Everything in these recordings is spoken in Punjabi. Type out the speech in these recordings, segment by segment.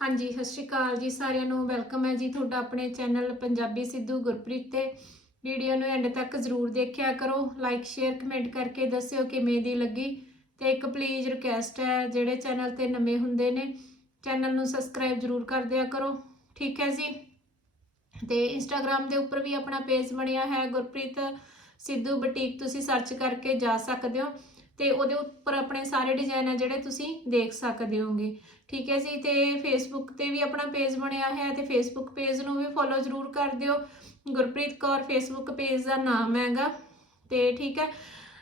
ਹਾਂਜੀ, ਸਤਿ ਸ਼੍ਰੀ ਅਕਾਲ ਜੀ ਸਾਰਿਆਂ ਨੂੰ। ਵੈਲਕਮ ਹੈ ਜੀ ਤੁਹਾਡਾ ਆਪਣੇ ਚੈਨਲ ਪੰਜਾਬੀ ਸਿੱਧੂ ਗੁਰਪ੍ਰੀਤ ਤੇ। ਵੀਡੀਓ ਨੂੰ ਐਂਡ ਤੱਕ ਜ਼ਰੂਰ ਦੇਖਿਆ ਕਰੋ। ਲਾਈਕ ਸ਼ੇਅਰ ਕਮੈਂਟ ਕਰਕੇ ਦੱਸਿਓ ਕਿਵੇਂ ਦੀ ਲੱਗੀ। ਤੇ ਇੱਕ ਪਲੀਜ਼ ਰਿਕੁਐਸਟ ਹੈ, ਜਿਹੜੇ ਚੈਨਲ ਤੇ ਨਵੇਂ ਹੁੰਦੇ ਨੇ, ਚੈਨਲ ਨੂੰ ਸਬਸਕ੍ਰਾਈਬ ਜ਼ਰੂਰ ਕਰ ਦਿਆ ਕਰੋ। ਠੀਕ ਹੈ ਜੀ? ਤੇ ਇੰਸਟਾਗ੍ਰam ਦੇ ਉੱਪਰ ਵੀ ਆਪਣਾ ਪੇਜ ਬਣਿਆ ਹੈ ਗੁਰਪ੍ਰੀਤ ਸਿੱਧੂ ਬੁਟੀਕ। ਤੁਸੀਂ ਸਰਚ ਕਰਕੇ ਜਾ ਸਕਦੇ ਹੋ। ਤੇ ਉਹਦੇ ਉੱਪਰ ਆਪਣੇ ਸਾਰੇ ਡਿਜ਼ਾਈਨ ਆ ਜਿਹੜੇ ਤੁਸੀਂ ਦੇਖ ਸਕਦੇ ਹੋਗੇ ਠੀਕ ਹੈ ਜੀ, ਤੇ ਫੇਸਬੁੱਕ ਤੇ ਵੀ ਆਪਣਾ ਪੇਜ ਬਣਿਆ ਹੈ ਤੇ ਫੇਸਬੁੱਕ ਪੇਜ ਨੂੰ ਵੀ ਫੋਲੋ ਜ਼ਰੂਰ ਕਰ ਦਿਓ। ਗੁਰਪ੍ਰੀਤ ਕੌਰ ਫੇਸਬੁੱਕ ਪੇਜ ਦਾ ਨਾਮ ਹੈਗਾ ਤੇ ਠੀਕ ਹੈ।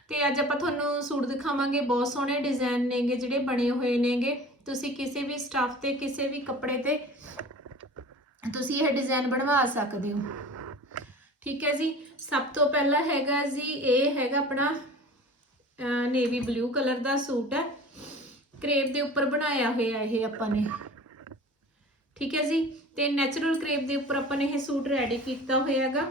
ਤੇ ਅੱਜ ਆਪਾਂ ਤੁਹਾਨੂੰ ਸੂਟ ਦਿਖਾਵਾਂਗੇ, ਬਹੁਤ ਸੋਹਣੇ ਡਿਜ਼ਾਈਨ ਨੇਗੇ ਜਿਹੜੇ ਬਣੇ ਹੋਏ ਨੇਗੇ। ਤੁਸੀਂ ਕਿਸੇ ਵੀ ਸਟਾਫ ਤੇ, ਕਿਸੇ ਵੀ ਕੱਪੜੇ ਤੇ ਤੁਸੀਂ ਇਹ ਡਿਜ਼ਾਈਨ ਬਣਵਾ ਸਕਦੇ ਹੋ। ਠੀਕ ਹੈ ਜੀ, ਸਭ ਤੋਂ ਪਹਿਲਾਂ ਹੈਗਾ ਜੀ, ਇਹ ਹੈਗਾ ਆਪਣਾ ਨੇਵੀ ਬਲੂ ਕਲਰ ਦਾ ਸੂਟ ਹੈ। ਕਰੇਪ ਦੇ ਉੱਪਰ ਬਣਾਇਆ ਹੋਇਆ ਇਹ ਆਪਾਂ ਨੇ। ਠੀਕ ਹੈ ਜੀ? ਤੇ ਨੈਚੁਰਲ ਕਰੇਪ ਦੇ ਉੱਪਰ ਆਪਾਂ ਨੇ ਇਹ ਸੂਟ ਰੈਡੀ ਕੀਤਾ ਹੋਇਆ ਹੈਗਾ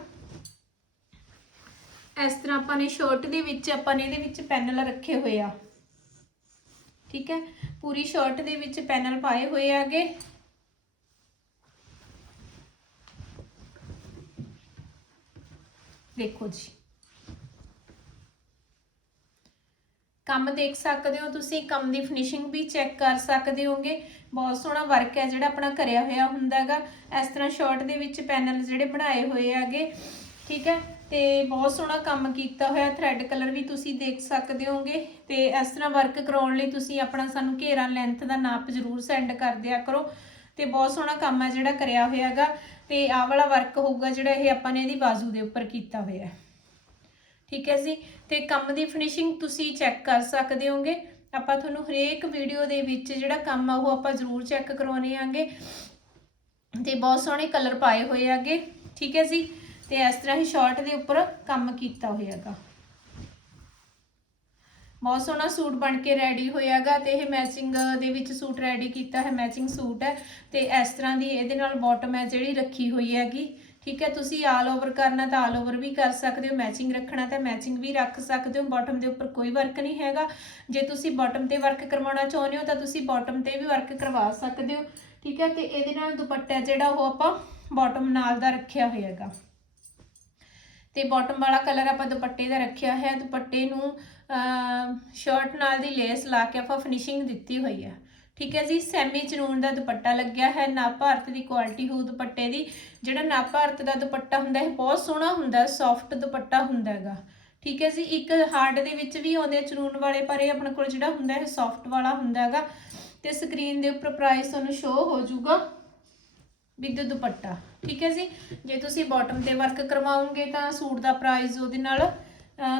ਇਸ ਤਰ੍ਹਾਂ ਆਪਾਂ ਨੇ ਸ਼ਰਟ ਦੇ ਵਿੱਚ ਆਪਾਂ ਨੇ ਇਹਦੇ ਵਿੱਚ ਪੈਨਲ ਰੱਖੇ ਹੋਏ ਆ। ਠੀਕ ਹੈ? ਪੂਰੀ ਸ਼ਰਟ ਦੇ ਵਿੱਚ ਪੈਨਲ ਪਾਏ ਹੋਏ ਆਗੇ। ਦੇਖੋ ਜੀ। ਕੰਮ ਦੇਖ ਸਕਦੇ ਹੋ ਤੁਸੀਂ, ਕੰਮ ਦੀ ਫਿਨਿਸ਼ਿੰਗ ਵੀ ਚੈੱਕ ਕਰ ਸਕਦੇ ਹੋਗੇ। ਬਹੁਤ ਸੋਹਣਾ ਵਰਕ ਹੈ ਜਿਹੜਾ ਆਪਣਾ ਕਰਿਆ ਹੋਇਆ ਹੁੰਦਾ ਹੈਗਾ। ਇਸ ਤਰ੍ਹਾਂ ਸ਼ਰਟ ਦੇ ਵਿੱਚ ਪੈਨਲ ਜਿਹੜੇ ਬਣਾਏ ਹੋਏ ਹੈਗੇ। ਠੀਕ ਹੈ? ਤੇ ਬਹੁਤ ਸੋਹਣਾ ਕੰਮ ਕੀਤਾ ਹੋਇਆ। ਥ੍ਰੈਡ ਕਲਰ ਵੀ ਤੁਸੀਂ ਦੇਖ ਸਕਦੇ ਹੋਗੇ। ਤੇ ਇਸ ਤਰ੍ਹਾਂ ਵਰਕ ਕਰਾਉਣ ਲਈ ਤੁਸੀਂ ਆਪਣਾ ਸਾਨੂੰ ਘੇਰਾ ਲੈਂਥ ਦਾ ਨਾਪ ਜ਼ਰੂਰ ਸੈਂਡ ਕਰ ਦਿਆ ਕਰੋ। ਤੇ ਬਹੁਤ ਸੋਹਣਾ ਕੰਮ ਹੈ ਜਿਹੜਾ ਕਰਿਆ ਹੋਇਆ ਹੈਗਾ। ਤੇ ਆਹ ਵਾਲਾ ਵਰਕ ਹੋਊਗਾ ਜਿਹੜਾ ਇਹ ਆਪਾਂ ਨੇ ਇਹਦੀ ਬਾਜ਼ੂ ਦੇ ਉੱਪਰ ਕੀਤਾ ਹੋਇਆ ਹੈ। ਠੀਕ ਹੈ ਜੀ? ਤੇ ਕੰਮ ਦੀ ਫਿਨਿਸ਼ਿੰਗ ਤੁਸੀਂ ਚੈੱਕ ਕਰ ਸਕਦੇ ਹੋਗੇ। ਆਪਾਂ ਤੁਹਾਨੂੰ ਹਰੇਕ ਵੀਡੀਓ ਦੇ ਵਿੱਚ ਜਿਹੜਾ ਕੰਮ ਆ, ਉਹ ਆਪਾਂ ਜ਼ਰੂਰ ਚੈੱਕ ਕਰਵਾਉਣੇ ਆਂਗੇ। ਤੇ ਬਹੁਤ ਸੋਹਣੇ ਕਲਰ ਪਾਏ ਹੋਏ ਆਗੇ। ਠੀਕ ਹੈ ਜੀ? ਤੇ ਇਸ ਤਰ੍ਹਾਂ ਹੀ ਸ਼ਾਰਟ ਦੇ ਉੱਪਰ ਕੰਮ ਕੀਤਾ ਹੋਇਆਗਾ। ਬਹੁਤ ਸੋਹਣਾ ਸੂਟ ਬਣ ਕੇ ਰੈਡੀ ਹੋਇਆਗਾ ਤੇ ਇਹ ਮੈਚਿੰਗ ਦੇ ਵਿੱਚ ਸੂਟ ਰੈਡੀ ਕੀਤਾ ਹੈ ਮੈਚਿੰਗ ਸੂਟ ਹੈ। ਤੇ ਇਸ ਤਰ੍ਹਾਂ ਦੀ ਇਹਦੇ ਨਾਲ ਬਾਟਮ ਹੈ ਜਿਹੜੀ ਰੱਖੀ ਹੋਈ ਹੈਗੀ। ਠੀਕ ਹੈ, ਤੁਸੀਂ ਆਲ ਓਵਰ ਕਰਨਾ ਤਾਂ ਆਲ ਓਵਰ ਵੀ ਕਰ ਸਕਦੇ ਹੋ ਮੈਚਿੰਗ ਰੱਖਣਾ ਤਾਂ ਮੈਚਿੰਗ ਵੀ ਰੱਖ ਸਕਦੇ ਹੋ ਬਾਟਮ ਦੇ ਉੱਪਰ ਕੋਈ ਵਰਕ ਨਹੀਂ ਹੈਗਾ। ਜੇ ਤੁਸੀਂ ਬਾਟਮ ਤੇ ਵਰਕ ਕਰਵਾਉਣਾ ਚਾਹੁੰਦੇ ਹੋ ਤਾਂ ਤੁਸੀਂ ਬਾਟਮ ਤੇ ਵੀ ਵਰਕ ਕਰਵਾ ਸਕਦੇ ਹੋ, ਠੀਕ ਹੈ, ਤੇ ਇਹਦੇ ਨਾਲ ਦੁਪੱਟਾ ਜਿਹੜਾ ਉਹ ਆਪਾਂ ਬਾਟਮ ਨਾਲ ਦਾ ਰੱਖਿਆ ਹੋਇਆ ਹੈਗਾ। ਤੇ ਬਾਟਮ ਵਾਲਾ ਕਲਰ ਆਪਾਂ ਦੁਪੱਟੇ ਦਾ ਰੱਖਿਆ ਹੈ, ਦੁਪੱਟੇ ਨੂੰ ਸ਼ਰਟ ਨਾਲ ਦੀ ਲੇਸ ਲਾ ਕੇ ਆਪਾਂ ਫਿਨਿਸ਼ਿੰਗ ਦਿੱਤੀ ਹੋਈ ਹੈ। ਠੀਕ ਹੈ ਜੀ ਸੈਮੀ ਚਨੂਨ ਦਾ ਦੁਪੱਟਾ ਲੱਗਿਆ ਹੈ ਨਾ ਭਾਰਤ ਦੀ ਕੁਆਲਿਟੀ ਹੋ ਦੁਪੱਟੇ ਦੀ। ਜਿਹੜਾ ਨਾ ਭਾਰਤ ਦਾ ਦੁਪੱਟਾ ਹੁੰਦਾ ਹੈ ਬਹੁਤ ਸੋਹਣਾ ਹੁੰਦਾ ਸੌਫਟ ਦੁਪੱਟਾ ਹੁੰਦਾ ਹੈਗਾ। ਠੀਕ ਹੈ ਜੀ, ਇੱਕ ਹਾਰਡ ਦੇ ਵਿੱਚ ਵੀ ਆਉਂਦੇ ਚਨੂਨ ਵਾਲੇ, ਪਰ ਇਹ ਆਪਣੇ ਕੋਲ ਜਿਹੜਾ ਹੁੰਦਾ ਹੈ ਸੌਫਟ ਵਾਲਾ ਹੁੰਦਾ ਹੈਗਾ। ਤੇ ਸਕਰੀਨ ਦੇ ਉੱਪਰ ਪ੍ਰਾਈਸ ਤੁਹਾਨੂੰ ਸ਼ੋ ਹੋ ਜਾਊਗਾ ਵਿਦ ਦੁਪੱਟਾ। ਠੀਕ ਹੈ ਜੀ, ਜੇ ਤੁਸੀਂ ਬਾਟਮ ਤੇ ਵਰਕ ਕਰਵਾਓਗੇ ਤਾਂ ਸੂਟ ਦਾ ਪ੍ਰਾਈਸ ਉਹਦੇ ਨਾਲ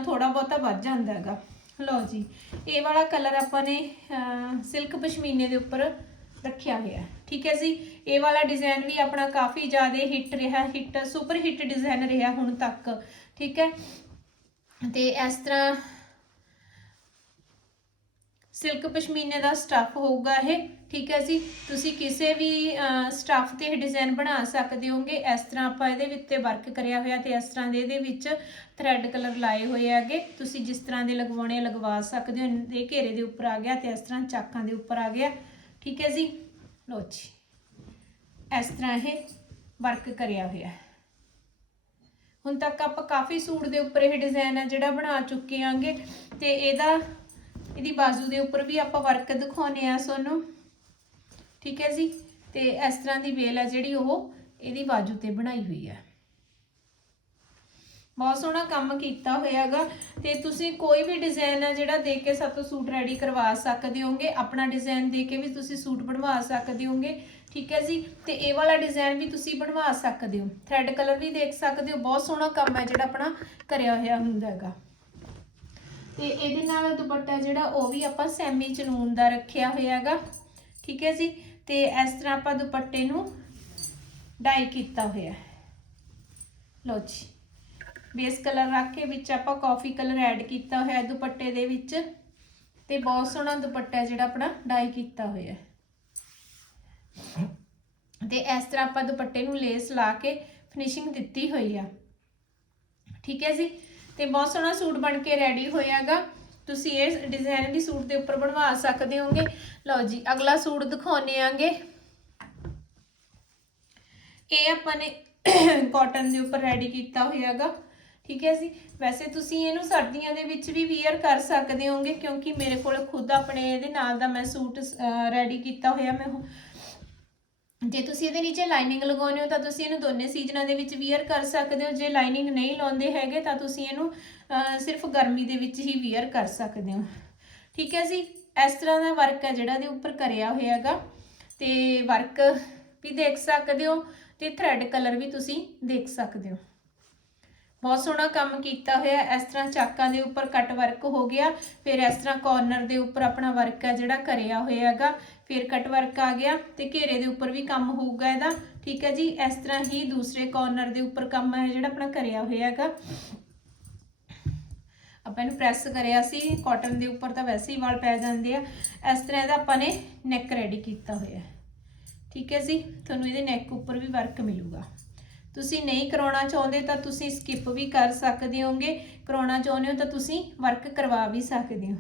ਥੋੜਾ ਬਹੁਤਾ ਵੱਧ ਜਾਂਦਾ ਹੈਗਾ। ਲਓ ਜੀ, ਇਹ ਵਾਲਾ ਕਲਰ ਆਪਾਂ ਨੇ ਸਿਲਕ ਪਸ਼ਮੀਨੇ ਦੇ ਉੱਪਰ ਰੱਖਿਆ ਹੋਇਆ ਠੀਕ ਹੈ ਜੀ, ਇਹ ਵਾਲਾ ਡਿਜ਼ਾਈਨ ਵੀ ਆਪਣਾ ਕਾਫੀ ਜ਼ਿਆਦਾ ਹਿੱਟ ਰਿਹਾ ਹਿੱਟ ਸੁਪਰ ਹਿੱਟ ਡਿਜ਼ਾਈਨ ਰਿਹਾ ਹੁਣ ਤੱਕ। ਠੀਕ ਹੈ, ਤੇ ਇਸ ਤਰ੍ਹਾਂ ਸਿਲਕ ਪਸ਼ਮੀਨੇ ਦਾ ਸਟੱਫ ਹੋਊਗਾ ਇਹ, ਠੀਕ ਹੈ ਜੀ? ਤੁਸੀਂ ਕਿਸੇ ਵੀ ਸਟੱਫ ਤੇ ਇਹ ਡਿਜ਼ਾਈਨ ਬਣਾ ਸਕਦੇ ਹੋਗੇ। ਇਸ ਤਰ੍ਹਾਂ ਆਪਾਂ ਇਹਦੇ ਵਿੱਚ ਵਰਕ ਕਰਿਆ ਹੋਇਆ ਤੇ ਇਸ ਤਰ੍ਹਾਂ ਦੇ ਇਹਦੇ ਵਿੱਚ ਥ੍ਰੈਡ ਕਲਰ ਲਾਏ ਹੋਏ ਹੈਗੇ। ਤੁਸੀਂ ਜਿਸ ਤਰ੍ਹਾਂ ਦੇ ਲਗਵਾਉਣੇ ਲਗਵਾ ਸਕਦੇ ਹੋ। ਇਹ ਘੇਰੇ ਦੇ ਉੱਪਰ ਆ ਗਿਆ ਤੇ ਇਸ ਤਰ੍ਹਾਂ ਚਾਕਾਂ ਦੇ ਉੱਪਰ ਆ ਗਿਆ। ਠੀਕ ਹੈ ਜੀ? ਲੋ ਜੀ। ਇਸ ਤਰ੍ਹਾਂ ਇਹ ਵਰਕ ਕਰਿਆ ਹੋਇਆ। ਹੈ ਹੁਣ ਤੱਕ ਆਪਾਂ ਕਾਫੀ ਸੂਟ ਦੇ ਉੱਪਰ ਇਹ ਡਿਜ਼ਾਈਨ ਹੈ ਜਿਹੜਾ ਬਣਾ ਚੁੱਕੇ ਆਂਗੇ ਤੇ ਇਹਦਾ ਇਹਦੀ ਬਾਜ਼ੂ ਦੇ ਉੱਪਰ ਵੀ ਆਪਾਂ ਵਰਕ ਦਿਖਾਉਨੇ ਆ ਸੋਨੂੰ। ਠੀਕ ਹੈ ਜੀ? ਤੇ ਇਸ ਤਰ੍ਹਾਂ ਦੀ ਵੇਲ ਹੈ ਜਿਹੜੀ ਉਹ ਇਹਦੀ ਬਾਜ਼ੂ ਤੇ ਬਣਾਈ ਹੋਈ ਹੈ। ਬਹੁਤ ਸੋਹਣਾ ਕੰਮ ਕੀਤਾ ਹੋਇਆਗਾ ਤੇ ਤੁਸੀਂ ਕੋਈ ਵੀ ਡਿਜ਼ਾਈਨ ਹੈ ਜਿਹੜਾ ਦੇ ਕੇ ਸਾਤੋਂ ਸੂਟ ਰੈਡੀ ਕਰਵਾ ਸਕਦੇ ਹੋਗੇ ਆਪਣਾ ਡਿਜ਼ਾਈਨ ਦੇ ਕੇ ਵੀ ਤੁਸੀਂ ਸੂਟ ਬਣਵਾ ਸਕਦੇ ਹੋਗੇ ਠੀਕ ਹੈ ਜੀ? ਤੇ ਇਹ ਵਾਲਾ ਡਿਜ਼ਾਈਨ ਵੀ ਤੁਸੀਂ ਬਣਵਾ ਸਕਦੇ ਹੋ। ਥ੍ਰੈਡ ਕਲਰ ਵੀ ਦੇਖ ਸਕਦੇ ਹੋ। ਬਹੁਤ ਸੋਹਣਾ ਕੰਮ ਹੈ ਜਿਹੜਾ ਆਪਣਾ ਕਰਿਆ ਹੋਇਆ ਹੁੰਦਾ ਹੈਗਾ। ਤੇ ਇਹਦੇ ਨਾਲ ਦੁਪੱਟਾ ਜਿਹੜਾ ਉਹ ਵੀ ਆਪਾਂ ਸੈਮੀ ਚਨੂਨ ਦਾ ਰੱਖਿਆ ਹੋਇਆ ਹੈਗਾ ਠੀਕ ਹੈ ਜੀ? ਤੇ ਇਸ ਤਰ੍ਹਾਂ ਆਪਾਂ ਦੁਪੱਟੇ ਨੂੰ ਡਾਈ ਕੀਤਾ ਹੋਇਆ ਹੈ। ਲਓ ਜੀ, ਬੇਸ ਕਲਰ ਰੱਖ ਕੇ ਵਿੱਚ ਆਪਾਂ ਕਾਫੀ ਕਲਰ ਐਡ ਕੀਤਾ ਹੋਇਆ ਦੁਪੱਟੇ ਦੇ ਵਿੱਚ ਤੇ ਬਹੁਤ ਸੋਹਣਾ ਦੁਪੱਟਾ ਜਿਹੜਾ ਆਪਣਾ ਡਾਈ ਕੀਤਾ ਹੋਇਆ ਹੈ। ਤੇ ਇਸ ਤਰ੍ਹਾਂ ਆਪਾਂ ਦੁਪੱਟੇ ਨੂੰ ਲੇਸ ਲਾ ਕੇ ਫਿਨਿਸ਼ਿੰਗ ਦਿੱਤੀ ਹੋਈ ਆ, ਠੀਕ ਹੈ ਜੀ? ਤੇ ਬਹੁਤ ਸੋਹਣਾ ਸੂਟ ਬਣ ਕੇ ਰੈਡੀ ਹੋਇਆਗਾ। ਤੁਸੀਂ ਇਹ ਡਿਜ਼ਾਈਨ ਵੀ ਸੂਟ ਦੇ ਉੱਪਰ ਬਣਵਾ ਸਕਦੇ ਹੋਗੇ। ਲਓ ਜੀ, ਅਗਲਾ ਸੂਟ ਦਿਖਾਉਨੇ ਆਂਗੇ। ਇਹ ਆਪਾਂ ਨੇ ਕਾਟਨ ਦੇ ਉੱਪਰ ਰੈਡੀ ਕੀਤਾ ਹੋਇਆਗਾ। ਠੀਕ ਹੈ ਜੀ? ਵੈਸੇ ਤੁਸੀਂ ਇਹਨੂੰ ਸਰਦੀਆਂ ਦੇ ਵਿੱਚ ਵੀ ਵੇਅਰ ਕਰ ਸਕਦੇ ਹੋਗੇ, ਕਿਉਂਕਿ ਮੇਰੇ ਕੋਲ ਖੁਦ ਆਪਣੇ ਇਹਦੇ ਨਾਲ ਦਾ ਮੈਂ ਸੂਟ ਰੈਡੀ ਕੀਤਾ ਹੋਇਆ। ਮੈਂ ਜੇ ਤੁਸੀਂ ਇਹਦੇ ਨੀਚੇ ਲਾਈਨਿੰਗ ਲਗਾਉਣੀ ਹੋ ਤਾਂ ਤੁਸੀਂ ਇਹਨੂੰ ਦੋਨੇ ਸੀਜ਼ਨਾਂ ਦੇ ਵਿੱਚ ਵੀਅਰ ਕਰ ਸਕਦੇ ਹੋ। ਜੇ ਲਾਈਨਿੰਗ ਨਹੀਂ ਲਾਉਂਦੇ ਹੈਗੇ ਤਾਂ ਤੁਸੀਂ ਇਹਨੂੰ ਸਿਰਫ ਗਰਮੀ ਦੇ ਵਿੱਚ ਹੀ ਵੀਅਰ ਕਰ ਸਕਦੇ ਹੋ। ਠੀਕ ਹੈ ਜੀ? ਇਸ ਤਰ੍ਹਾਂ ਦਾ ਵਰਕ ਹੈ ਜਿਹੜਾ ਦੇ ਉੱਪਰ ਕਰਿਆ ਹੋਇਆ ਹੈਗਾ ਤੇ ਵਰਕ ਵੀ ਦੇਖ ਸਕਦੇ ਹੋ ਤੇ ਥ੍ਰੈਡ ਕਲਰ ਵੀ ਤੁਸੀਂ ਦੇਖ ਸਕਦੇ ਹੋ। ਬਹੁਤ ਸੋਹਣਾ ਕੰਮ ਕੀਤਾ ਹੋਇਆ, ਇਸ ਤਰ੍ਹਾਂ ਚਾਕਾਂ ਦੇ ਉੱਪਰ ਕੱਟ ਵਰਕ ਹੋ ਗਿਆ, ਫਿਰ ਇਸ ਤਰ੍ਹਾਂ ਕਾਰਨਰ ਦੇ ਉੱਪਰ ਆਪਣਾ ਵਰਕ ਹੈ ਜਿਹੜਾ ਕਰਿਆ ਹੋਇਆ ਹੈਗਾ, ਫਿਰ ਕੱਟ ਵਰਕ ਆ ਗਿਆ ਤੇ ਘੇਰੇ ਦੇ ਉੱਪਰ ਵੀ ਕੰਮ ਹੋਊਗਾ ਇਹਦਾ, ਠੀਕ ਹੈ ਜੀ? ਇਸ ਤਰ੍ਹਾਂ ਹੀ ਦੂਸਰੇ ਕਾਰਨਰ ਦੇ ਉੱਪਰ ਕੰਮ ਹੈ ਜਿਹੜਾ ਆਪਣਾ ਕਰਿਆ ਹੋਇਆ ਹੈਗਾ। ਆਪਾਂ ਇਹਨੂੰ ਪ੍ਰੈਸ ਕਰਿਆ ਸੀ ਕਾਟਨ ਦੇ ਉੱਪਰ ਤਾਂ ਵੈਸੇ ਹੀ ਵਾਲ ਪੈ ਜਾਂਦੇ ਆ, ਇਸ ਤਰ੍ਹਾਂ ਇਹਦਾ ਆਪਾਂ ਨੇ ਨੈਕ ਰੈਡੀ ਕੀਤਾ ਹੋਇਆ ਠੀਕ ਹੈ ਜੀ? ਤੁਹਾਨੂੰ ਇਹਦੇ ਨੈਕ ਉੱਪਰ ਵੀ ਵਰਕ ਮਿਲੂਗਾ। ਤੁਸੀਂ ਨਹੀਂ ਕਰਾਉਣਾ ਚਾਹੁੰਦੇ ਤਾਂ ਤੁਸੀਂ ਸਕਿਪ ਵੀ ਕਰ ਸਕਦੇ ਹੋਗੇ। ਕਰਾਉਣਾ ਚਾਹੁੰਦੇ ਹੋ ਤਾਂ ਤੁਸੀਂ ਵਰਕ ਕਰਵਾ ਵੀ ਸਕਦੇ ਹੋ।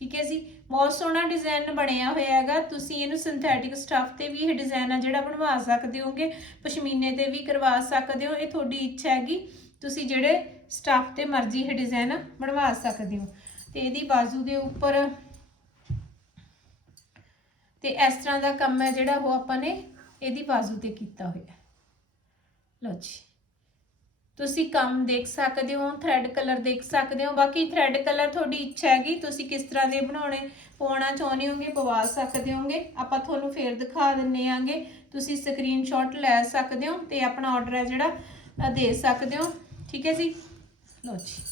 ਠੀਕ ਹੈ ਜੀ? ਬਹੁਤ ਸੋਹਣਾ ਡਿਜ਼ਾਈਨ ਬਣਿਆ ਹੋਇਆ ਹੈਗਾ। ਤੁਸੀਂ ਇਹਨੂੰ ਸਿੰਥੈਟਿਕ ਸਟੱਫ ਤੇ ਵੀ ਇਹ ਡਿਜ਼ਾਈਨ ਆ ਜਿਹੜਾ ਬਣਵਾ ਸਕਦੇ ਹੋਗੇ। ਪਸ਼ਮੀਨੇ ਤੇ ਵੀ ਕਰਵਾ ਸਕਦੇ ਹੋ। ਇਹ ਤੁਹਾਡੀ ਇੱਛਾ ਹੈਗੀ। ਤੁਸੀਂ ਜਿਹੜੇ ਸਟੱਫ ਤੇ ਮਰਜ਼ੀ ਇਹ ਡਿਜ਼ਾਈਨ ਬਣਵਾ ਸਕਦੇ ਹੋ। ਤੇ ਇਹਦੀ ਬਾਜ਼ੂ ਦੇ ਉੱਪਰ ਤੇ ਇਸ ਤਰ੍ਹਾਂ ਦਾ ਕੰਮ ਹੈ ਜਿਹੜਾ ਉਹ ਆਪਾਂ ਨੇ ਇਹਦੀ ਬਾਜ਼ੂ ਤੇ ਕੀਤਾ ਹੋਇਆ। ਲਓ ਜੀ। ਤੁਸੀਂ ਕੰਮ ਦੇਖ ਸਕਦੇ ਹੋ ਥ੍ਰੈਡ ਕਲਰ ਦੇਖ ਸਕਦੇ ਹੋ। ਬਾਕੀ ਥ੍ਰੈਡ ਕਲਰ ਤੁਹਾਡੀ ਇੱਛਾ ਹੈਗੀ, ਤੁਸੀਂ ਕਿਸ ਤਰ੍ਹਾਂ ਦੇ ਬਣਾਉਣੇ ਪਵਾਉਣਾ ਚਾਹੁੰਦੇ ਹੋਗੇ, ਪਵਾ ਸਕਦੇ ਹੋਗੇ। ਆਪਾਂ ਤੁਹਾਨੂੰ ਫੇਰ ਦਿਖਾ ਦਿੰਨੇ ਆਂਗੇ। ਤੁਸੀਂ ਸਕਰੀਨਸ਼ਾਟ ਲੈ ਸਕਦੇ ਹੋ ਤੇ ਆਪਣਾ ਆਰਡਰ ਹੈ ਜਿਹੜਾ ਦੇ ਸਕਦੇ ਹੋ। ਠੀਕ ਹੈ ਜੀ? ਲਓ ਜੀ।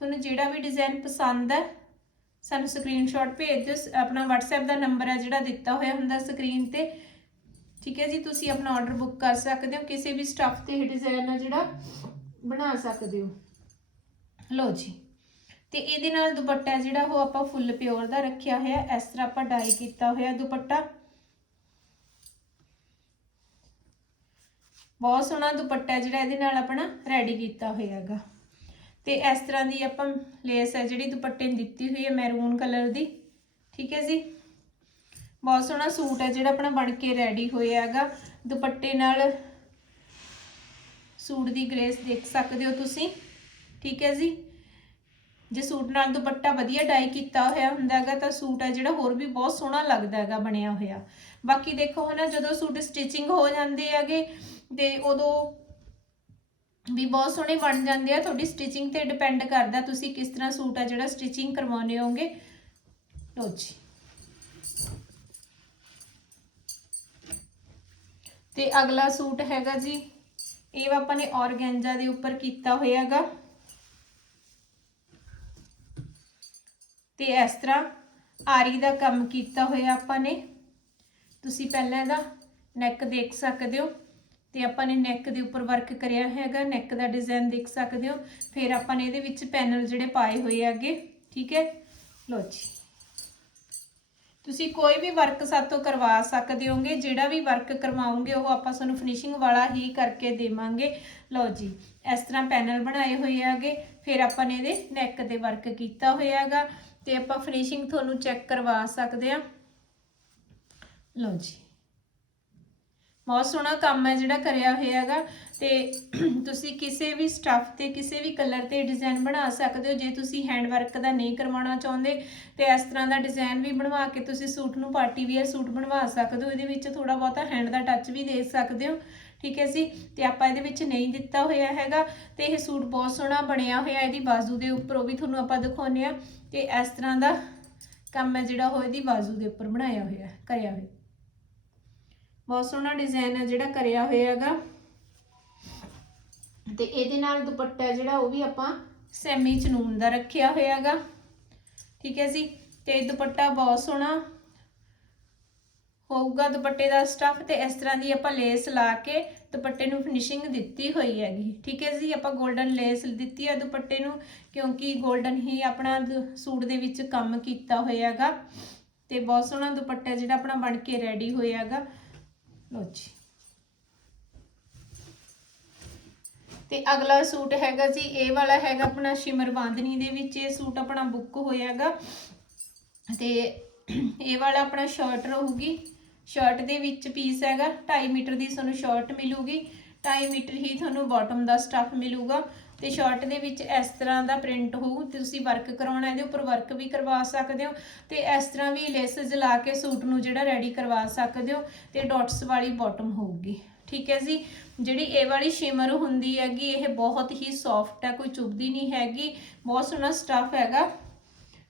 ਤੁਹਾਨੂੰ ਜਿਹੜਾ ਵੀ ਡਿਜ਼ਾਈਨ ਪਸੰਦ ਹੈ, ਸਾਨੂੰ ਸਕਰੀਨਸ਼ਾਟ ਭੇਜ ਦਿਓ। ਆਪਣਾ WhatsApp ਦਾ ਨੰਬਰ ਹੈ ਜਿਹੜਾ ਦਿੱਤਾ ਹੋਇਆ ਹੁੰਦਾ ਸਕਰੀਨ ਤੇ। ਠੀਕ ਹੈ ਜੀ, ਤੁਸੀਂ ਆਪਣਾ ਆਰਡਰ ਬੁੱਕ ਕਰ ਸਕਦੇ ਹੋ, ਕਿਸੇ ਵੀ ਸਟਫ ਤੇ ਇਹ ਡਿਜ਼ਾਈਨ ਹੈ ਜਿਹੜਾ ਬਣਾ ਸਕਦੇ ਹੋ। ਲਓ ਜੀ, ਤੇ ਇਹਦੇ ਨਾਲ ਦੁਪੱਟਾ ਜਿਹੜਾ ਉਹ ਆਪਾਂ ਫੁੱਲ ਪਿਓਰ ਦਾ ਰੱਖਿਆ ਹੋਇਆ, ਇਸ ਤਰ੍ਹਾਂ ਆਪਾਂ ਡਾਈ ਕੀਤਾ ਹੋਇਆ ਦੁਪੱਟਾ। ਬਹੁਤ ਸੋਹਣਾ ਦੁਪੱਟਾ ਜਿਹੜਾ ਇਹਦੇ ਨਾਲ ਆਪਣਾ ਰੈਡੀ ਕੀਤਾ ਹੋਇਆ ਹੈਗਾ। ਤੇ ਇਸ ਤਰ੍ਹਾਂ ਦੀ ਆਪਾਂ ਲੇਸ ਹੈ ਜਿਹੜੀ ਦੁਪੱਟੇ ਨੂੰ ਦਿੱਤੀ ਹੋਈ ਹੈ ਮੈਰੂਨ ਕਲਰ ਦੀ। ਠੀਕ ਹੈ ਜੀ ਬਹੁਤ ਸੋਹਣਾ ਸੂਟ ਹੈ ਜਿਹੜਾ ਆਪਣਾ ਬਣ ਕੇ ਰੈਡੀ ਹੋਇਆ ਹੈਗਾ। ਦੁਪੱਟੇ ਨਾਲ ਸੂਟ ਦੀ ਗ੍ਰੇਸ ਦੇਖ ਸਕਦੇ ਹੋ ਤੁਸੀਂ। ਠੀਕ ਹੈ ਜੀ। ਜੇ ਸੂਟ ਨਾਲ ਦੁਪੱਟਾ ਵਧੀਆ ਡਾਈ ਕੀਤਾ ਹੋਇਆ ਹੁੰਦਾ ਹੈਗਾ ਤਾਂ ਸੂਟ ਹੈ ਜਿਹੜਾ ਹੋਰ ਵੀ ਬਹੁਤ ਸੋਹਣਾ ਲੱਗਦਾ ਹੈਗਾ ਬਣਿਆ ਹੋਇਆ। ਬਾਕੀ ਦੇਖੋ ਹਨਾ, ਜਦੋਂ ਸੂਟ ਸਟਿਚਿੰਗ ਹੋ ਜਾਂਦੇ ਹੈਗੇ ਤੇ ਉਦੋਂ ਵੀ ਬਹੁਤ ਸੋਹਣੇ ਬਣ ਜਾਂਦੇ ਆ। ਤੁਹਾਡੀ ਸਟਿਚਿੰਗ ਤੇ ਡਿਪੈਂਡ ਕਰਦਾ ਤੁਸੀਂ ਕਿਸ ਤਰ੍ਹਾਂ ਸੂਟ ਆ ਜਿਹੜਾ ਸਟਿਚਿੰਗ ਕਰਵਾਉਣੇ ਹੋਗੇ ਲਓ ਜੀ। ਤੇ ਅਗਲਾ ਸੂਟ ਹੈਗਾ ਜੀ, ਇਹ ਆਪਾਂ ਨੇ ਔਰਗੈਂਜਾ ਦੇ ਉੱਪਰ ਕੀਤਾ ਹੋਇਆ ਹੈਗਾ ਤੇ ਇਸ ਤਰ੍ਹਾਂ ਆਰੀ ਦਾ ਕੰਮ ਕੀਤਾ ਹੋਇਆ ਆਪਾਂ ਨੇ। ਤੁਸੀਂ ਪਹਿਲਾਂ ਇਹਦਾ ਨੈਕ ਦੇਖ ਸਕਦੇ ਹੋ। ਤੇ ਆਪਾਂ ਨੇ ਨੈਕ ਦੇ ਉੱਪਰ ਵਰਕ ਕਰਿਆ ਹੈਗਾ ਨੈਕ ਦਾ ਡਿਜ਼ਾਈਨ ਦੇਖ ਸਕਦੇ ਹੋ। ਫਿਰ ਆਪਾਂ ਨੇ ਇਹਦੇ ਵਿੱਚ ਪੈਨਲ ਜਿਹੜੇ ਪਾਏ ਹੋਏ ਆ ਠੀਕ ਹੈ? ਲੋ ਜੀ। ਤੁਸੀਂ ਕੋਈ ਵੀ ਵਰਕ ਸਾਤੋਂ ਕਰਵਾ ਸਕਦੇ ਹੋਗੇ, ਜਿਹੜਾ ਵੀ ਵਰਕ ਕਰਵਾਉਂਗੇ ਉਹ ਆਪਾਂ ਤੁਹਾਨੂੰ ਫਿਨਿਸ਼ਿੰਗ ਵਾਲਾ ਹੀ ਕਰਕੇ ਦੇਵਾਂਗੇ। ਲਓ ਜੀ, ਇਸ ਤਰ੍ਹਾਂ ਪੈਨਲ ਬਣਾਏ ਹੋਏ ਹੈਗੇ। ਫਿਰ ਆਪਾਂ ਨੇ ਇਹਦੇ ਨੈਕ ਤੇ ਵਰਕ ਕੀਤਾ ਹੋਇਆ ਹੈਗਾ। ਤੇ ਆਪਾਂ ਫਿਨਿਸ਼ਿੰਗ ਤੁਹਾਨੂੰ ਚੈੱਕ ਕਰਵਾ ਸਕਦੇ ਆ ਲਓ ਜੀ। ਬਹੁਤ ਸੋਹਣਾ ਕੰਮ ਹੈ ਜਿਹੜਾ ਕਰਿਆ ਹੋਇਆ ਹੈਗਾ। ਤੇ ਤੁਸੀਂ ਕਿਸੇ ਵੀ ਸਟੱਫ ਤੇ, ਕਿਸੇ ਵੀ ਕਲਰ ਤੇ ਡਿਜ਼ਾਈਨ ਬਣਾ ਸਕਦੇ ਹੋ। ਜੇ ਤੁਸੀਂ ਹੈਂਡ ਵਰਕ ਦਾ ਨਹੀਂ ਕਰਵਾਉਣਾ ਚਾਹੁੰਦੇ, ਤੇ ਇਸ ਤਰ੍ਹਾਂ ਦਾ ਡਿਜ਼ਾਈਨ ਵੀ ਬਣਵਾ ਕੇ ਤੁਸੀਂ ਸੂਟ ਨੂੰ ਪਾਰਟੀ ਵੇਅਰ ਸੂਟ ਬਣਵਾ ਸਕਦੇ ਹੋ। ਇਹਦੇ ਵਿੱਚ ਥੋੜਾ ਬਹੁਤਾ ਹੈਂਡ ਦਾ ਟੱਚ ਵੀ ਦੇ ਸਕਦੇ ਹੋ। ਠੀਕ ਹੈ ਜੀ? ਤੇ ਆਪਾਂ ਇਹਦੇ ਵਿੱਚ ਨਹੀਂ ਦਿੱਤਾ ਹੋਇਆ ਹੈਗਾ। ਤੇ ਇਹ ਸੂਟ ਬਹੁਤ ਸੋਹਣਾ ਬਣਿਆ ਹੋਇਆ ਇਹਦੀ ਬਾਜ਼ੂ ਦੇ ਉੱਪਰ ਉਹ ਵੀ ਤੁਹਾਨੂੰ ਆਪਾਂ ਦਿਖਾਉਂਦੇ ਆ ਤੇ ਇਸ ਤਰ੍ਹਾਂ ਦਾ ਕੰਮ ਹੈ ਜਿਹੜਾ ਉਹ ਇਹਦੀ ਬਾਜ਼ੂ ਦੇ ਉੱਪਰ ਬਣਾਇਆ ਹੋਇਆ, ਕਰਿਆ ਹੋਇਆ। ਬਹੁਤ ਸੋਹਣਾ ਡਿਜ਼ਾਈਨ ਹੈ ਜਿਹੜਾ ਕਰਿਆ ਹੋਇਆ ਹੈਗਾ। ਤੇ ਇਹਦੇ ਨਾਲ ਦੁਪੱਟਾ ਜਿਹੜਾ ਉਹ ਵੀ ਆਪਾਂ ਸੈਮੀ ਚਨੂਨ ਦਾ ਰੱਖਿਆ ਹੋਇਆ ਹੈਗਾ। ਠੀਕ ਹੈ ਜੀ? ਤੇ ਦੁਪੱਟਾ ਬਹੁਤ ਸੋਹਣਾ ਹੋਊਗਾ ਦੁਪੱਟੇ ਦਾ ਸਟਫ ਤੇ ਇਸ ਤਰ੍ਹਾਂ ਦੀ ਆਪਾਂ ਲੇਸ ਲਾ ਕੇ ਦੁਪੱਟੇ ਨੂੰ ਫਿਨਿਸ਼ਿੰਗ ਦਿੱਤੀ ਹੋਈ ਹੈਗੀ। ਠੀਕ ਹੈ ਜੀ? ਆਪਾਂ 골ਡਨ ਲੇਸ ਦਿੱਤੀ ਹੈ ਦੁਪੱਟੇ ਨੂੰ ਕਿਉਂਕਿ 골ਡਨ ਹੀ ਆਪਣਾ ਸੂਟ ਦੇ ਵਿੱਚ ਕੰਮ ਕੀਤਾ ਹੋਇਆ ਹੈਗਾ। ਤੇ ਬਹੁਤ ਸੋਹਣਾ ਦੁਪੱਟਾ ਜਿਹੜਾ ਆਪਣਾ ਬਣ ਕੇ ਰੈਡੀ ਹੋਇਆ ਹੈਗਾ। ਲਓ ਜੀ ਤੇ ਅਗਲਾ ਸੂਟ ਹੈਗਾ ਜੀ, ਇਹ ਵਾਲਾ ਹੈਗਾ ਆਪਣਾ ਸ਼ਿਮਰ ਬਾਂਦਨੀ ਦੇ ਵਿੱਚ, ਇਹ ਸੂਟ ਆਪਣਾ ਬੁੱਕ ਹੋਇਆ ਹੈਗਾ ਤੇ ਇਹ ਵਾਲਾ ਆਪਣਾ ਸ਼ਰਟ ਰਹੂਗੀ। ਸ਼ਰਟ ਦੇ ਵਿੱਚ ਪੀਸ ਹੈਗਾ 2.5 ਮੀਟਰ ਦੀ ਤੁਹਾਨੂੰ ਸ਼ਰਟ ਮਿਲੂਗੀ। 2.5 ਮੀਟਰ ਹੀ ਤੁਹਾਨੂੰ ਬਾਟਮ ਦਾ ਸਟੱਫ ਮਿਲੂਗਾ। ਤੇ ਸ਼ਰਟ ਦੇ ਵਿੱਚ ਇਸ ਤਰ੍ਹਾਂ ਦਾ ਪ੍ਰਿੰਟ ਹੋਊ, ਤੇ ਤੁਸੀਂ ਵਰਕ ਕਰਾਉਣਾ, ਇਹਦੇ ਉੱਪਰ ਵਰਕ ਵੀ ਕਰਵਾ ਸਕਦੇ ਹੋ, ਤੇ ਇਸ ਤਰ੍ਹਾਂ ਵੀ ਲੇਸਸ ਲਾ ਕੇ ਸੂਟ ਨੂੰ ਜਿਹੜਾ ਰੈਡੀ ਕਰਵਾ ਸਕਦੇ ਹੋ, ਤੇ ਡਾਟਸ ਵਾਲੀ ਬਾਟਮ ਹੋਊਗੀ। ਠੀਕ ਹੈ ਜੀ? ਜਿਹੜੀ ਇਹ ਵਾਲੀ ਸ਼ਿਮਰ ਹੁੰਦੀ ਹੈਗੀ, ਇਹ ਬਹੁਤ ਹੀ ਸੌਫਟ ਹੈ, ਕੋਈ ਚੁੱਭਦੀ ਨਹੀਂ ਹੈਗੀ, ਬਹੁਤ ਸੋਹਣਾ ਸਟੱਫ ਹੈਗਾ।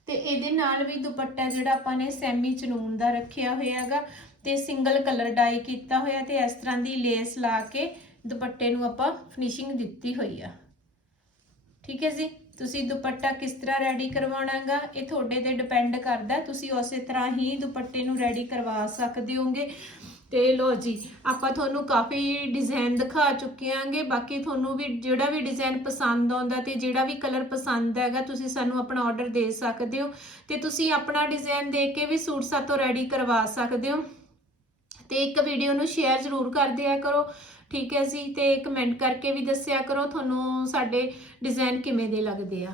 ਤੇ ਇਹਦੇ ਨਾਲ ਵੀ ਦੁਪੱਟਾ ਜਿਹੜਾ ਆਪਾਂ ਨੇ ਸੈਮੀ ਚਨੂਨ ਦਾ ਰੱਖਿਆ ਹੋਇਆ ਹੈਗਾ, ਤੇ ਸਿੰਗਲ ਕਲਰ ਡਾਈ ਕੀਤਾ ਹੋਇਆ, ਤੇ ਇਸ ਤਰ੍ਹਾਂ ਦੀ ਲੇਸ ਲਾ ਕੇ ਦੁਪੱਟੇ ਨੂੰ ਆਪਾਂ ਫਿਨਿਸ਼ਿੰਗ ਦਿੱਤੀ ਹੋਈ ਆ। ਠੀਕ ਹੈ ਜੀ? ਤੁਸੀਂ ਦੁਪੱਟਾ ਕਿਸ ਤਰ੍ਹਾਂ ਰੈਡੀ ਕਰਵਾਉਣਾਗਾ? ਇਹ ਤੁਹਾਡੇ ਤੇ ਡਿਪੈਂਡ ਕਰਦਾ। ਤੁਸੀਂ ਉਸੇ ਤਰ੍ਹਾਂ ਹੀ ਦੁਪੱਟੇ ਨੂੰ ਰੈਡੀ ਕਰਵਾ ਸਕਦੇ ਹੋਗੇ। ਤੇ ਲੋ ਜੀ, ਆਪਾਂ ਤੁਹਾਨੂੰ ਕਾਫੀ ਡਿਜ਼ਾਈਨ ਦਿਖਾ ਚੁੱਕੇ ਆਂਗੇ ਬਾਕੀ ਤੁਹਾਨੂੰ ਵੀ ਜਿਹੜਾ ਵੀ ਡਿਜ਼ਾਈਨ ਪਸੰਦ ਆਉਂਦਾ ਤੇ ਜਿਹੜਾ ਵੀ ਕਲਰ ਪਸੰਦ ਹੈਗਾ, ਤੁਸੀਂ ਸਾਨੂੰ ਆਪਣਾ ਆਰਡਰ ਦੇ ਸਕਦੇ ਹੋ। ਤੇ ਤੁਸੀਂ ਆਪਣਾ ਡਿਜ਼ਾਈਨ ਦੇ ਕੇ ਵੀ ਸੂਟ ਸਾਤੋਂ ਰੈਡੀ ਕਰਵਾ ਸਕਦੇ ਹੋ। ਤੇ ਇੱਕ ਵੀਡੀਓ ਨੂੰ ਸ਼ੇਅਰ ਜ਼ਰੂਰ ਕਰ ਦਿਆ ਕਰੋ। ਠੀਕ ਹੈ ਜੀ, ਤੇ ਕਮੈਂਟ ਕਰਕੇ ਵੀ ਦੱਸਿਆ ਕਰੋ, ਤੁਹਾਨੂੰ ਸਾਡੇ ਡਿਜ਼ਾਈਨ ਕਿਵੇਂ ਦੇ ਲੱਗਦੇ ਆ।